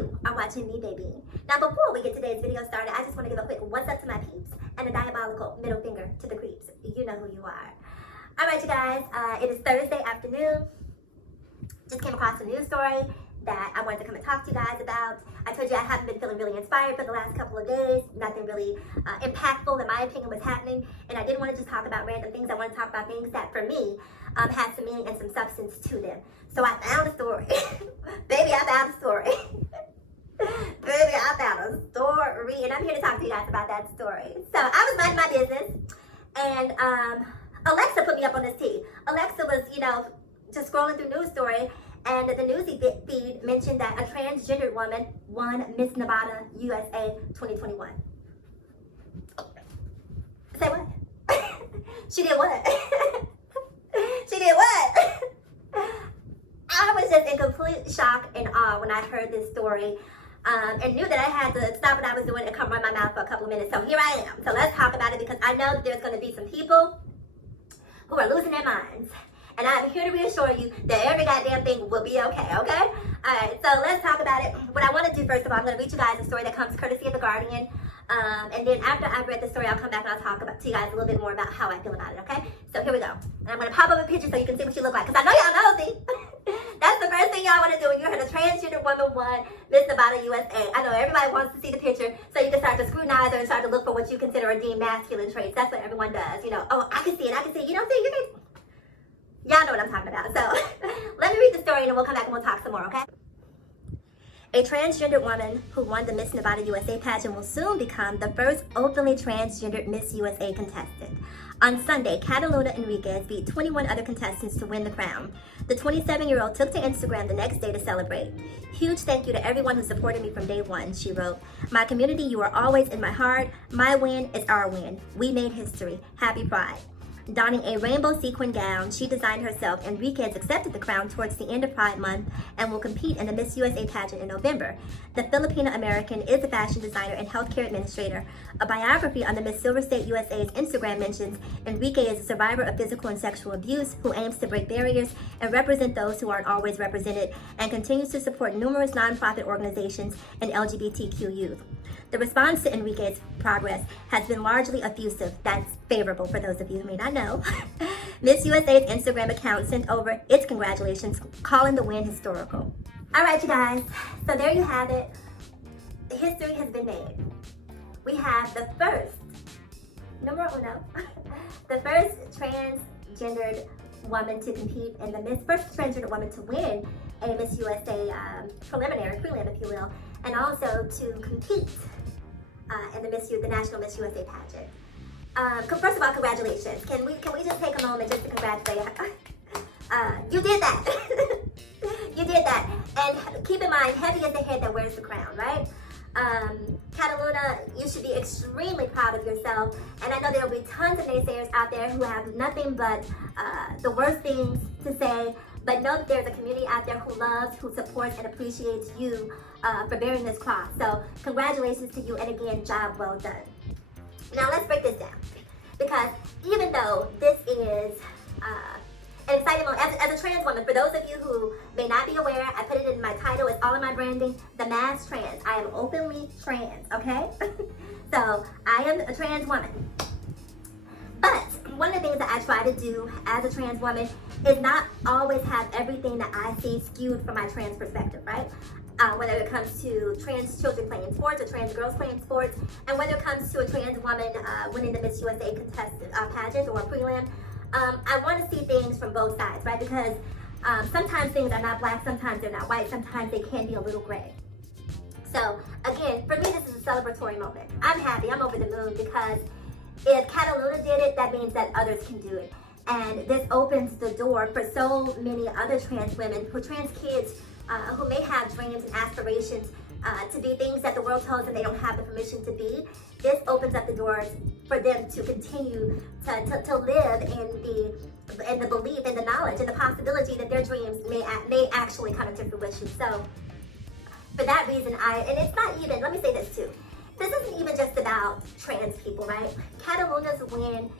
you are watching me, baby. Now, before we get today's video started, I just want to give a quick what's up to my peeps and a diabolical middle finger to the creeps. You know who you are. All right, you guys, it is Thursday afternoon. Just came across a news story that I wanted to come and talk to you guys about. I told you I haven't been feeling really inspired for the last couple of days. Nothing really impactful, in my opinion, was happening. And I didn't want to just talk about random things. I want to talk about things that, for me, had some meaning and some substance to them. So I found a story. Baby, I found a story. Baby, I found a story. And I'm here to talk to you guys about that story. So I was minding my business. And Alexa put me up on this tea. Alexa was, just scrolling through news story. And the news feed mentioned that a transgendered woman won Miss Nevada USA 2021. Say what? She did what? She did what? I was just in complete shock and awe when I heard this story and knew that I had to stop what I was doing and come run my mouth for a couple of minutes. So here I am. So let's talk about it because I know that there's going to be some people who are losing their minds. And I'm here to reassure you that every goddamn thing will be okay, okay? All right, so let's talk about it. What I want to do, first of all, I'm going to read you guys a story that comes courtesy of The Guardian. And then after I've read the story, I'll come back and I'll talk to you guys a little bit more about how I feel about it, okay? So here we go. And I'm going to pop up a picture so you can see what you look like. Because I know y'all know, see? That's the first thing y'all want to do when you're a transgender woman won Miss Nevada USA. I know everybody wants to see the picture so you can start to scrutinize her and start to look for what you consider or deem masculine traits. That's what everyone does, Oh, I can see it, I can see it. You don't see it, you can... Y'all know what I'm talking about. So let me read the story and then we'll come back and we'll talk some more, okay? A transgendered woman who won the Miss Nevada USA pageant will soon become the first openly transgendered Miss USA contestant. On Sunday, Kataluna Enriquez beat 21 other contestants to win the crown. The 27-year-old took to Instagram the next day to celebrate. "Huge thank you to everyone who supported me from day one," she wrote. "My community, you are always in my heart. My win is our win. We made history. Happy Pride." Donning a rainbow sequin gown she designed herself, Enriquez accepted the crown towards the end of Pride Month and will compete in the Miss USA pageant in November. The Filipino-American is a fashion designer and healthcare administrator. A biography on the Miss Silver State USA's Instagram mentions Enrique is a survivor of physical and sexual abuse who aims to break barriers and represent those who aren't always represented and continues to support numerous nonprofit organizations and LGBTQ youth. The response to Enriquez's progress has been largely effusive. That's favorable for those of you who may not know. Miss USA's Instagram account sent over its congratulations, calling the win historical. All right, you guys, so there you have it. History has been made. We have the first, numero uno, the first transgendered woman to compete in the first transgendered woman to win a Miss USA prelim, if you will, and also to compete in the National Miss USA pageant. First of all, congratulations. Can we just take a moment just to congratulate her? You did that. You did that. And keep in mind, heavy is the head that wears the crown, right? Kataluna, you should be extremely proud of yourself. And I know there will be tons of naysayers out there who have nothing but the worst things to say. But know that there's a community out there who loves, who supports, and appreciates you for bearing this cross. So congratulations to you, and again, job well done. Now let's break this down. Because even though this is an exciting moment, as a trans woman, for those of you who may not be aware, I put it in my title, it's all in my branding, the mass trans. I am openly trans, okay? So I am a trans woman. But one of the things that I try to do as a trans woman is not always have everything that I see skewed from my trans perspective, right? Whether it comes to trans children playing sports or trans girls playing sports, and whether it comes to a trans woman winning the Miss USA contestant pageant or prelim, I want to see things from both sides, right? Because sometimes things are not black, sometimes they're not white, sometimes they can be a little gray. So again, for me, this is a celebratory moment. I'm happy, I'm over the moon because if Kataluna did it, that means that others can do it. And this opens the door for so many other trans women, trans kids who may have dreams and aspirations to be things that the world tells them they don't have the permission to be. This opens up the doors for them to continue to live in the belief, in the knowledge, and the possibility that their dreams may actually come into fruition. So for that reason, and it's not even, let me say this too, this isn't even just about trans people, right? Kataluna's win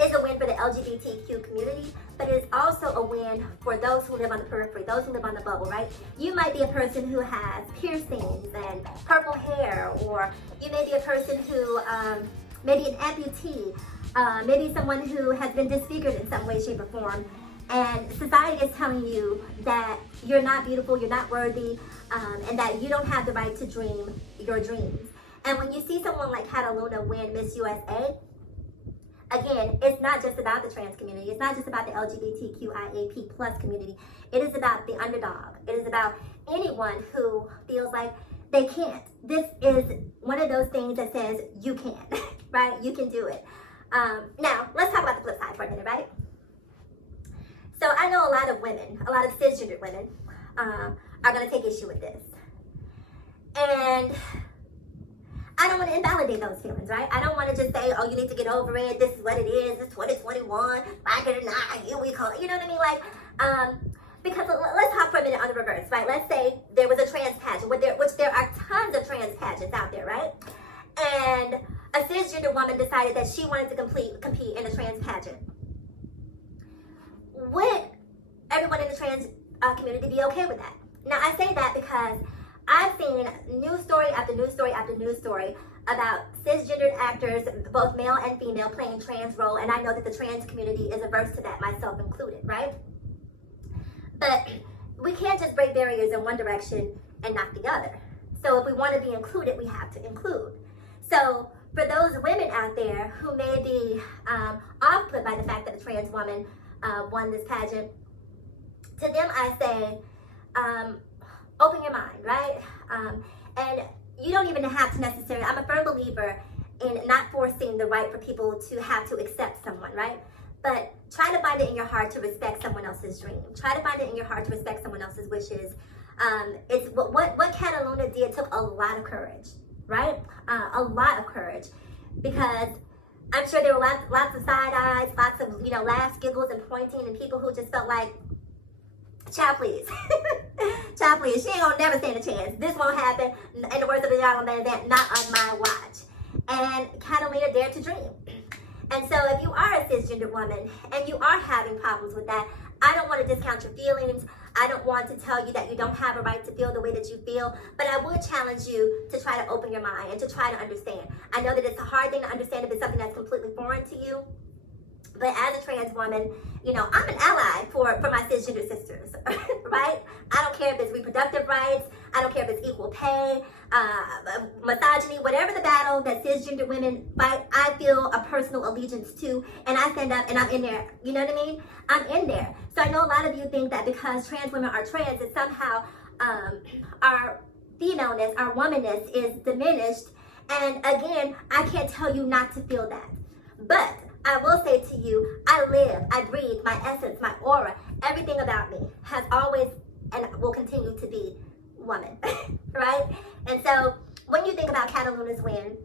is a win for the LGBTQ community, but it's also a win for those who live on the periphery, those who live on the bubble, right? You might be a person who has piercings and purple hair, or you may be a person who maybe an amputee, maybe someone who has been disfigured in some way, shape, or form. And society is telling you that you're not beautiful, you're not worthy, and that you don't have the right to dream your dreams. And when you see someone like Kataluna win Miss USA, again, it's not just about the trans community. It's not just about the LGBTQIAP plus community. It is about the underdog. It is about anyone who feels like they can't. This is one of those things that says you can, right? You can do it. Now, let's talk about the flip side for a minute, right? So I know a lot of women, a lot of cisgendered women, are going to take issue with this. And I don't want to invalidate those feelings, right? I don't want to just say, oh, you need to get over it. This is what it is. It's 2021. Like it or not, here we call it. You know what I mean? Like, because let's talk for a minute on the reverse, right? Let's say there was a trans pageant, which there are tons of trans pageants out there, right? And a cisgender woman decided that she wanted to compete in a trans pageant. Would everyone in the trans community be okay with that? Now, I say that because I've seen news story after news story after news story about cisgendered actors, both male and female, playing trans role, and I know that the trans community is averse to that, myself included, right? But we can't just break barriers in one direction and not the other. So if we want to be included, we have to include. So for those women out there who may be off-put by the fact that a trans woman won this pageant, to them I say, open your mind, right? And you don't even have to necessarily, I'm a firm believer in not forcing the right for people to have to accept someone, right? But try to find it in your heart to respect someone else's dream. Try to find it in your heart to respect someone else's wishes. It's what Kataluna did took a lot of courage, right? A lot of courage, because I'm sure there were lots of side eyes, lots of laughs, giggles, and pointing, and people who just felt like, child please, child please, she ain't gonna never stand a chance. This won't happen. In the words of the young man, that not on my watch. And Kataluna dared to dream. And so if you are a cisgender woman and you are having problems with that, I don't want to discount your feelings. I don't want to tell you that you don't have a right to feel the way that you feel, but I would challenge you to try to open your mind and to try to understand. I know that it's a hard thing to understand if it's something that's completely foreign to you, but as a trans woman, I'm an ally for my cisgender sisters, right? I don't care if it's reproductive rights. I don't care if it's equal pay, misogyny, whatever the battle that cisgender women fight, I feel a personal allegiance to, and I stand up and I'm in there. You know what I mean? I'm in there. So I know a lot of you think that because trans women are trans, that somehow our femaleness, our womanness is diminished. And again, I can't tell you not to feel that. But I will say to you, I live, I breathe, my essence, my aura, everything about me has always and will continue to be woman, right? And so when you think about Kataluna's win,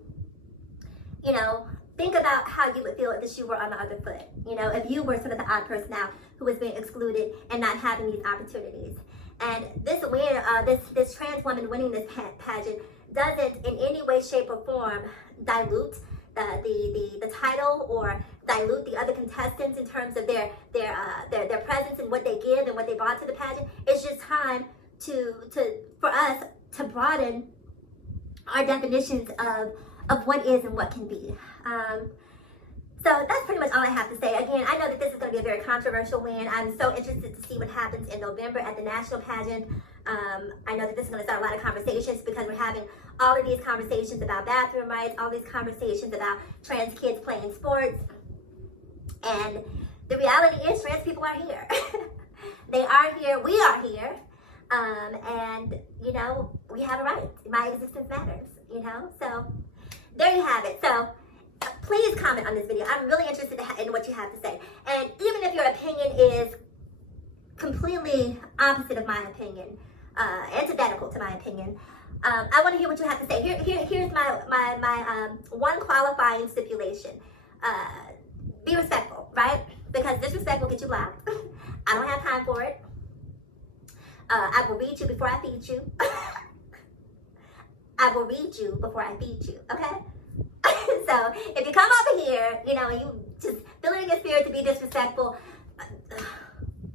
think about how you would feel if the shoe were on the other foot. If you were sort of the odd person out who was being excluded and not having these opportunities. And this win, this trans woman winning this pageant doesn't in any way, shape, or form dilute the title or dilute the other contestants in terms of their presence and what they give and what they brought to the pageant. It's just time for us to broaden our definitions of what is and what can be. So that's pretty much all I have to say. Again, I know that this is going to be a very controversial win. I'm so interested to see what happens in November at the national pageant. I know that this is going to start a lot of conversations because we're having all of these conversations about bathroom rights, all these conversations about trans kids playing sports. And the reality is trans people are here. They are here. We are here. And, we have a right. My existence matters, So there you have it. So please comment on this video. I'm really interested in what you have to say. And even if your opinion is completely opposite of my opinion, antithetical to my opinion, I want to hear what you have to say. Here's my one qualifying stipulation. Be respectful, right? Because disrespect will get you blocked. I don't have time for it. I will read you before I feed you. I will read you before I feed you, okay? So if you come over here, and you just feel it in your spirit to be disrespectful,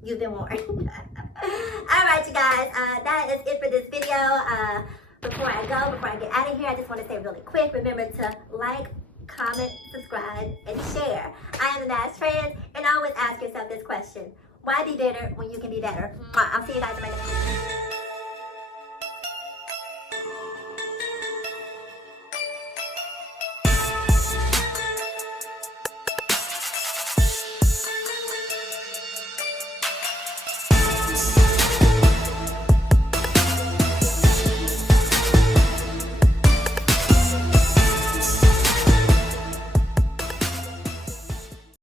You've been warned. Alright, you guys, that is it for this video. Before I get out of here, I just want to say really quick, remember to like, comment, subscribe, and share. I am the Nash Trans, and always ask yourself this question: why be bitter when you can be better? I'll see you guys in my next video.